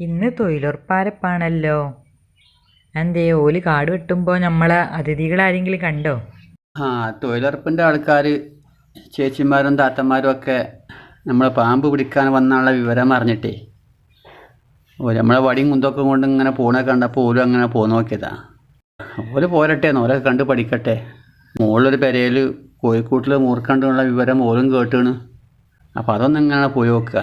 ഇന്ന് തൊഴിലുറപ്പാരപ്പാണല്ലോ. എന്തേ ഓൽ കാട് വെട്ടുമ്പോൾ നമ്മളെ അതിഥികളാരെങ്കിലും കണ്ടോ? ആ തൊഴിലുറപ്പിന്റെ ആൾക്കാര് ചേച്ചിമാരും താത്തമാരും ഒക്കെ നമ്മളെ പാമ്പ് പിടിക്കാൻ വന്നുള്ള വിവരം അറിഞ്ഞിട്ടേ ഓ നമ്മളെ വടിയും കുന്തൊക്കെ കൊണ്ട് ഇങ്ങനെ പോണ കണ്ടപ്പോൾ ഓലും അങ്ങനെ പോന്ന് നോക്കിയതാ. ഓൽ പോരട്ടെ ഓലൊക്കെ കണ്ട് പഠിക്കട്ടെ. മുകളിലൊരു പെരയിൽ കോഴിക്കൂട്ടിൽ മൂർക്കണ്ടുള്ള വിവരം ഓലും കേട്ടാണ്. അപ്പോൾ അതൊന്നും ഇങ്ങനെ പോയി നോക്കുക.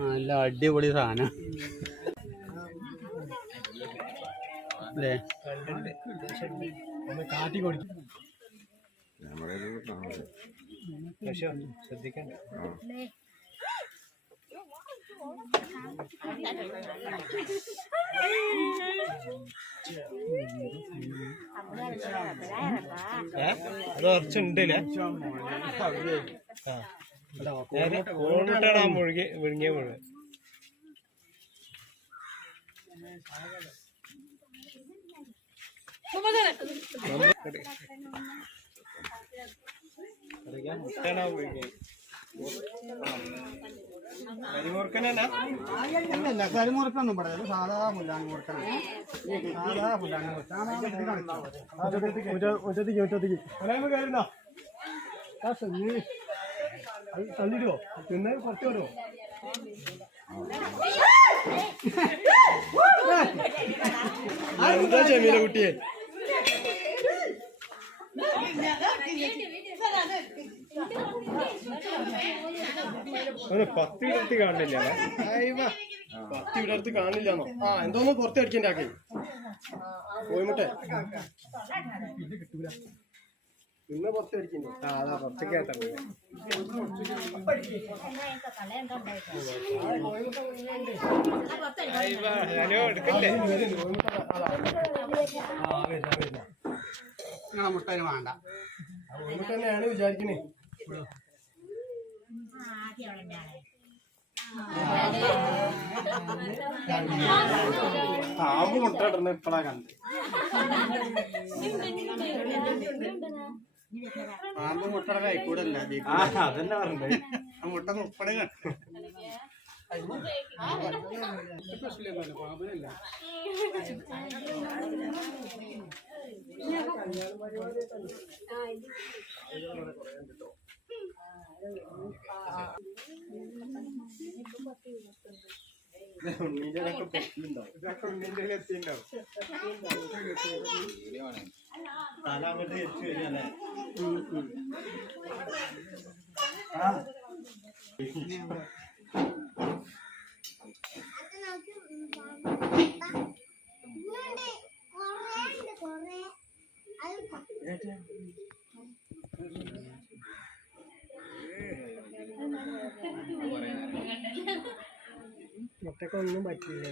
നല്ല അടിപൊളി സാധനം. അല്ലേ? അത് കുറച്ചുണ്ടല്ലേ കോണിട്ടാണ് ആ മുഴുകി വിഴുങ്ങിയ മുഴുവൻ മുട്ടണ മുഴുകിയ കരിമുറുക്കനല്ല കരിമുറുക്കൊന്നും പറയാം സാധാ പുല്ലാണ് മുറുക്കണം സാധാ പുല്ലാണ് ഒറ്റത്തിക്ക് ഒറ്റത്തിക്ക് കയറുന്നോ തള്ളിടുവോ? വരുമോ എന്താ ചെമീന കുട്ടിയെ? ഒരു പത്ത് വിടർത്തി കാണില്ല പത്ത് വിടർത്തി കാണില്ലെന്നോ ആ എന്തോന്ന് പുറത്ത് അടിക്കണ്ട ആക്കി കോയിമുട്ടെ ഇന്ന് ആ അതാ പുറത്തേക്ക് കേട്ടല്ലേ ഹലോ എടുക്കണ്ടേ നിങ്ങളെ മുട്ടന് വേണ്ട. തന്നെയാണ് വിചാരിക്കണേ. ആമ്പ് മുട്ട ഇടുന്ന ഇപ്പളാ കണ്ട് പാമ്പ് മുട്ടയുടെ കൈക്കൂടല്ല അതന്നെ പറഞ്ഞത്. ആ മുട്ട മുപ്പടെ ഉണ്ണീന്റെതൊക്കെ പെട്ടിലുണ്ടാവും. ഇതൊക്കെ ഉണ്ണീന്റെ എത്തിണ്ടാവും തല അങ്ങോട്ട് തിരിച്ചു വരികയല്ലേ മുട്ടക്കൊന്നും പറ്റില്ല